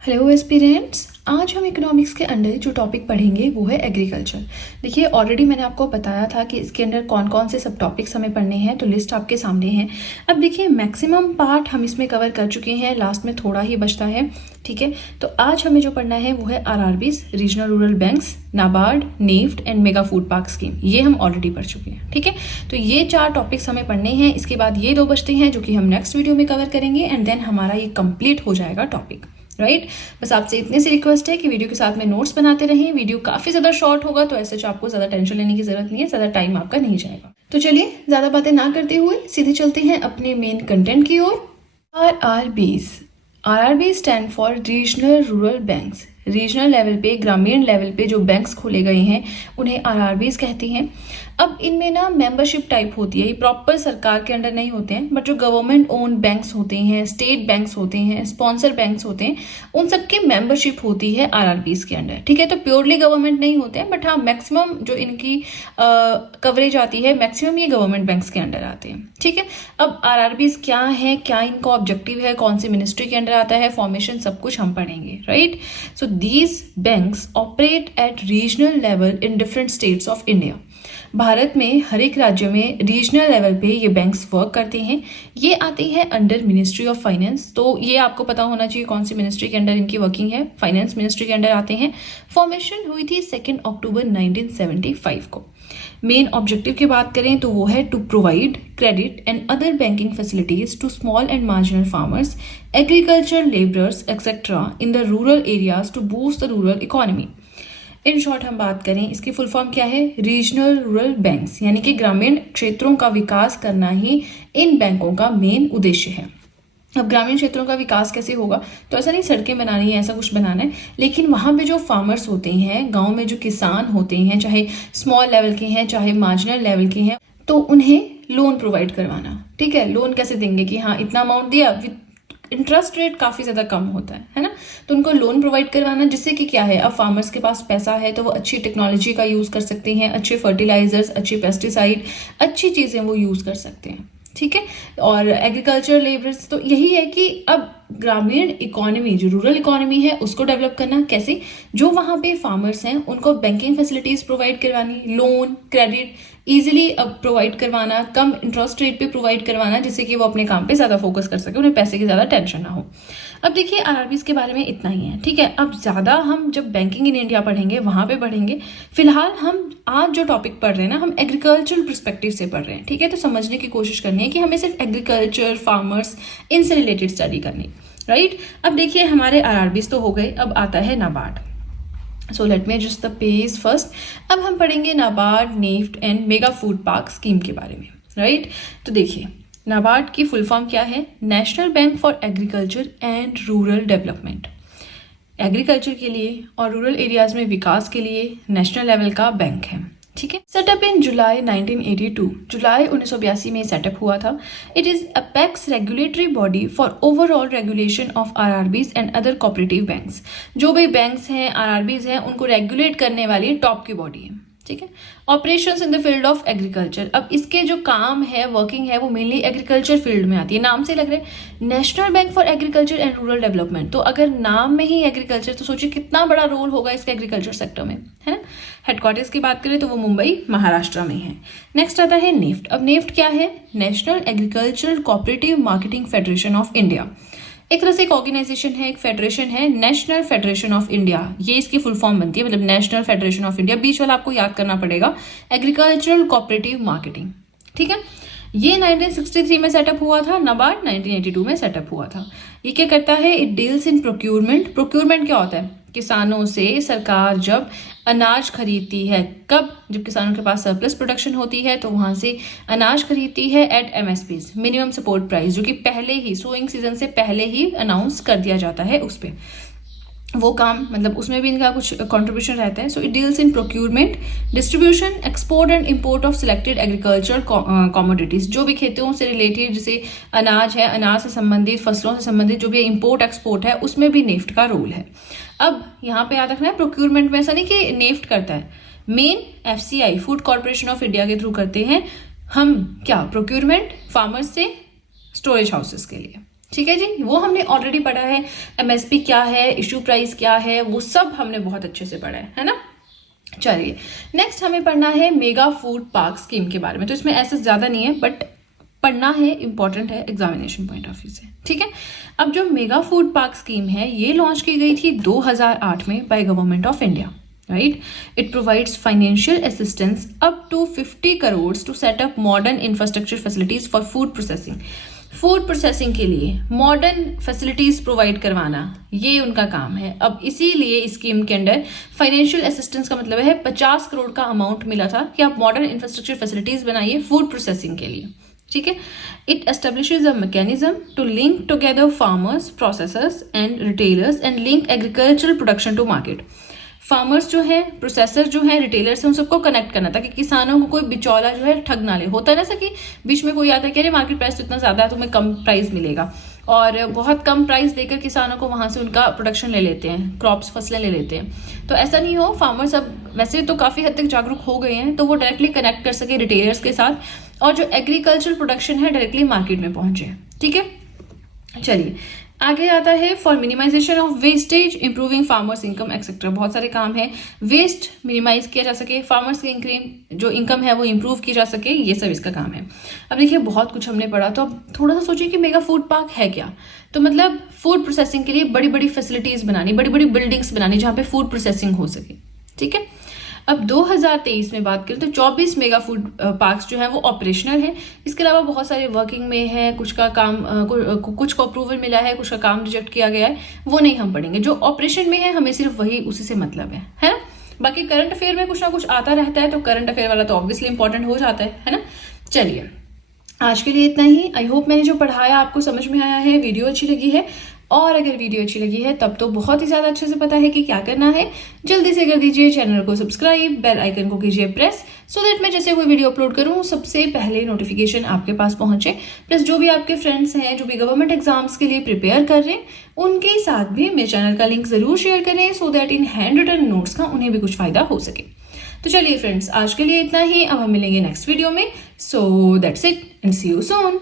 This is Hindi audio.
हेलो एस्पिरेंट्स, आज हम इकोनॉमिक्स के अंडर जो टॉपिक पढ़ेंगे वो है एग्रीकल्चर। देखिए, ऑलरेडी मैंने आपको बताया था कि इसके अंदर कौन कौन से सब टॉपिक्स हमें पढ़ने हैं, तो लिस्ट आपके सामने है। अब देखिए, मैक्सिमम पार्ट हम इसमें कवर कर चुके हैं, लास्ट में थोड़ा ही बचता है। ठीक है, तो आज हमें जो पढ़ना है वो है RRBs, regional rural banks, NABARD, NEFT and mega food park scheme. ये हम ऑलरेडी पढ़ चुके हैं। ठीक है, तो ये 4 टॉपिक्स हमें पढ़ने हैं। इसके बाद ये 2 बचते हैं जो कि हम नेक्स्ट वीडियो में कवर करेंगे एंड देन हमारा ये कंप्लीट हो जाएगा टॉपिक। राइट, बस आपसे इतने से रिक्वेस्ट है कि वीडियो के साथ में नोट्स बनाते रहें। वीडियो काफी ज्यादा शॉर्ट होगा, तो ऐसे आपको ज्यादा टेंशन लेने की जरूरत नहीं है, ज्यादा टाइम आपका नहीं जाएगा। तो चलिए, ज्यादा बातें ना करते हुए सीधे चलते हैं अपने मेन कंटेंट की ओर। RRB stand for regional rural banks. Regional level पे, ग्रामीण लेवल पे जो बैंक्स खोले गए हैं उन्हें आरआरबीज कहते हैं। अब इनमें ना मेंबरशिप टाइप होती है, ये प्रॉपर सरकार के अंडर नहीं होते हैं, बट जो गवर्नमेंट ओन बैंक्स होते हैं, स्टेट बैंक्स होते हैं, स्पॉन्सर बैंक्स होते हैं, उन सबकी मेंबरशिप होती है आरआरबीज के अंडर। ठीक है, तो प्योरली गवर्नमेंट नहीं होते हैं, बट हाँ मैक्सिमम जो इनकी कवरेज आती है, मैक्सिमम ये गवर्नमेंट बैंक्स के अंडर आते हैं। ठीक है, अब आरआरबीज क्या है, क्या इनका ऑब्जेक्टिव है, कौन सी मिनिस्ट्री के अंडर आता है, फॉर्मेशन, सब कुछ हम पढ़ेंगे। Right, so these banks operate at regional level in different states of India. Bharat में हर एक राज्य में रीजनल लेवल पे ये बैंक्स वर्क करते हैं। ये आते हैं अंडर मिनिस्ट्री ऑफ फाइनेंस, तो ये आपको पता होना चाहिए कौन सी मिनिस्ट्री के अंडर इनकी वर्किंग है। फाइनेंस मिनिस्ट्री के अंडर आते हैं। फॉर्मेशन हुई थी 2 अक्टूबर 1975 को। मेन ऑब्जेक्टिव की बात करें तो वो है to provide credit and other banking facilities to small and marginal farmers, agriculture labourers etcetera in the rural areas to boost the rural economy. In short हम बात करें, इसकी फुल फॉर्म क्या है? रीजनल रूरल बैंक्स, यानी कि ग्रामीण क्षेत्रों का विकास करना ही इन बैंकों का मेन उद्देश्य है। अब ग्रामीण क्षेत्रों का विकास कैसे होगा? तो ऐसा नहीं सड़कें बनानी है, ऐसा कुछ बनाना है, लेकिन वहाँ पे जो फार्मर्स होते हैं, गांव में जो किसान होते हैं, चाहे स्मॉल लेवल के हैं चाहे मार्जिनल लेवल के हैं, तो उन्हें लोन प्रोवाइड करवाना। ठीक है, लोन कैसे देंगे कि हाँ इतना अमाउंट दिया, इंटरेस्ट रेट काफी ज्यादा कम होता है ना, तो उनको लोन प्रोवाइड करवाना, जिससे कि क्या है, अब फार्मर्स के पास पैसा है तो वो अच्छी टेक्नोलॉजी का यूज कर सकते हैं, अच्छे फर्टिलाइजर्स, अच्छे पेस्टिसाइड, अच्छी चीजें वो यूज कर सकते हैं। ठीक है, और एग्रीकल्चर लेबर्स, तो यही है कि अब ग्रामीण इकोनॉमी, जो रूरल इकोनॉमी है, उसको डेवलप करना कैसे? जो वहां पे फार्मर्स हैं उनको बैंकिंग फैसिलिटीज प्रोवाइड करवानी, लोन, क्रेडिट इजीली अब प्रोवाइड करवाना, कम इंटरेस्ट रेट पे प्रोवाइड करवाना, जिससे कि वो अपने काम पे ज्यादा फोकस कर सके, उन्हें पैसे की ज्यादा टेंशन ना हो। अब देखिए, आरआरबीज के बारे में इतना ही है। ठीक है, अब ज्यादा हम जब बैंकिंग इन इंडिया पढ़ेंगे वहां पे पढ़ेंगे। फिलहाल हम आज जो टॉपिक पढ़ रहे हैं ना, हम एग्रीकल्चरल पर्सपेक्टिव से पढ़ रहे हैं। ठीक है, तो समझने की कोशिश करनी है कि हमें सिर्फ एग्रीकल्चर, फार्मर्स, इनसे रिलेटेड स्टडी करनी। राइट, अब देखिए, हमारे आरआरबीज तो हो गए, अब आता है NABARD. So let me adjust the page first. अब हम पढ़ेंगे NABARD, NEFT and mega food park scheme के बारे में। राइट, तो देखिए, नाबार्ड की फुल फॉर्म क्या है? National bank for agriculture and rural development. Agriculture के लिए और रूरल एरियाज में विकास के लिए नेशनल लेवल का बैंक है। ठीक है, सेटअप इन जुलाई 1982, जुलाई 1982 में सेटअप हुआ था। It is apex regulatory body for overall regulation of RRBs and other cooperative banks. जो भी बैंक्स हैं, आरआरबीज हैं, उनको रेगुलेट करने वाली टॉप की बॉडी है। ठीक है, operations in the field of agriculture. अब इसके जो काम है, वर्किंग है, वो मेनली एग्रीकल्चर फील्ड में आती है। नाम से लग रहा है national bank for agriculture and rural development, तो अगर नाम में ही एग्रीकल्चर, तो सोचिए कितना बड़ा रोल होगा इसका एग्रीकल्चर सेक्टर में, है ना। हेडक्वार्टर्स की बात करें तो वो मुंबई, महाराष्ट्र में है। नेक्स्ट आता है नेफ्ट। अब नेफ्ट क्या है? National agricultural cooperative marketing federation of India. एक तरह से एक ऑर्गेनाइजेशन है, एक फेडरेशन है, नेशनल फेडरेशन ऑफ इंडिया, ये इसकी फुल फॉर्म बनती है, मतलब नेशनल फेडरेशन ऑफ इंडिया। बीच वाला आपको याद करना पड़ेगा, एग्रीकल्चरल कोऑपरेटिव मार्केटिंग। ठीक है, ये 1963 में सेटअप हुआ था, नाबार्ड 1982 में सेटअप हुआ था। ये क्या करता है? It deals in procurement. Procurement क्या होता है? किसानों से सरकार जब अनाज खरीदती है, कब? जब किसानों के पास सरप्लस प्रोडक्शन होती है तो वहां से अनाज खरीदती है एट एमएसपीज, मिनिमम सपोर्ट प्राइस, जो कि पहले ही सोइंग सीजन से पहले ही अनाउंस कर दिया जाता है उस पर। वो काम, मतलब उसमें भी इनका कुछ कंट्रीब्यूशन रहता है। So it deals in procurement, distribution, export and import of selected agricultural commodities. जो भी खेतों से रिलेटेड, जैसे अनाज है, अनाज से संबंधित, फसलों से संबंधित जो भी इंपोर्ट एक्सपोर्ट है, उसमें भी नेफ्ट का रोल है। अब यहाँ पे याद रखना है, प्रोक्यूरमेंट में ऐसा नहीं कि नेफ्ट करता है, main FCI, food corporation of India के थ्रू करते हैं हम क्या? प्रोक्यूरमेंट फार्मर्स से स्टोरेज हाउसेस के लिए। ठीक है जी, वो हमने ऑलरेडी पढ़ा है। एमएसपी क्या है, इशू प्राइस क्या है, वो सब हमने बहुत अच्छे से पढ़ा है ना। चलिए नेक्स्ट हमें पढ़ना है मेगा फूड पार्क स्कीम के बारे में। तो इसमें ऐसा ज्यादा नहीं है बट पढ़ना है, इंपॉर्टेंट है एग्जामिनेशन पॉइंट ऑफ व्यू से। ठीक है, अब जो मेगा फूड पार्क स्कीम है ये लॉन्च की गई थी 2008 में by government of India, right. It provides financial assistance up to 50 crore to set up modern infrastructure facilities for food processing. Food processing के लिए मॉडर्न फैसिलिटीज प्रोवाइड करवाना ये उनका काम है। अब इसीलिए इस स्कीम के अंडर फाइनेंशियल असिस्टेंस का मतलब है 50 करोड़ का अमाउंट मिला था कि आप मॉडर्न इंफ्रास्ट्रक्चर फैसिलिटीज बनाइए फूड प्रोसेसिंग के लिए। ठीक है, it establishes a mechanism to link together farmers, processors and retailers and link agricultural production to market. Farmers जो है, प्रोसेसर जो है, रिटेलर्स है, उन सबको कनेक्ट करना ताकि किसानों को कोई बिचौला जो है ठग ना ले। होता है ना सर कि बीच में कोई आता है कि अरे मार्केट प्राइस तो इतना ज्यादा है, तुम्हें कम प्राइस मिलेगा, और बहुत कम प्राइस देकर किसानों को वहां से उनका प्रोडक्शन ले लेते हैं, क्रॉप्स फसलें ले लेते हैं। तो ऐसा नहीं हो, फार्मर्स अब वैसे तो काफी हद तक जागरूक हो गए हैं, तो वो डायरेक्टली कनेक्ट कर सके रिटेलर्स के साथ, और जो एग्रीकल्चर प्रोडक्शन है डायरेक्टली मार्केट में पहुंचे। ठीक है, चलिए आगे आता है for minimization of wastage, improving farmers income etcetera. बहुत सारे काम है, वेस्ट मिनिमाइज किया जा सके, फार्मर्स की जो इनकम है वो इंप्रूव की जा सके, ये सब इसका काम है। अब देखिए बहुत कुछ हमने पढ़ा, तो अब थोड़ा सा सोचिए कि मेगा फूड पार्क है क्या। तो मतलब फूड प्रोसेसिंग के लिए बड़ी बड़ी फैसिलिटीज बनानी, बड़ी बड़ी बिल्डिंग्स बनानी जहां पे फूड प्रोसेसिंग हो सके। ठीक है, अब 2023 में बात करें तो 24 मेगा फूड पार्क्स जो है वो ऑपरेशनल है। इसके अलावा बहुत सारे वर्किंग में है, कुछ का काम कुछ को अप्रूवल मिला है, कुछ का काम रिजेक्ट किया गया है, वो नहीं हम पढ़ेंगे। जो ऑपरेशन में है हमें सिर्फ वही उसी से मतलब है ना। बाकी करंट अफेयर में कुछ ना कुछ आता रहता है, तो करंट अफेयर वाला तो ऑब्वियसली इंपॉर्टेंट हो जाता है ना। चलिए आज के लिए इतना ही। आई होप मैंने जो पढ़ाया आपको समझ में आया है, वीडियो अच्छी लगी है, और अगर वीडियो अच्छी लगी है तब तो बहुत ही ज्यादा अच्छे से पता है कि क्या करना है। जल्दी से कर दीजिए चैनल को सब्सक्राइब, बेल आइकन को कीजिए प्रेस, सो दैट मैं जैसे कोई वीडियो अपलोड करूं सबसे पहले नोटिफिकेशन आपके पास पहुंचे। प्लस जो भी आपके फ्रेंड्स हैं जो भी गवर्नमेंट एग्जाम्स के लिए प्रिपेयर कर रहे हैं उनके साथ भी मेरे चैनल का लिंक जरूर शेयर करें, so that in handwritten notes का उन्हें भी कुछ फायदा हो सके। तो चलिए फ्रेंड्स आज के लिए इतना ही, अब हम मिलेंगे नेक्स्ट वीडियो में। So that's it and see you soon.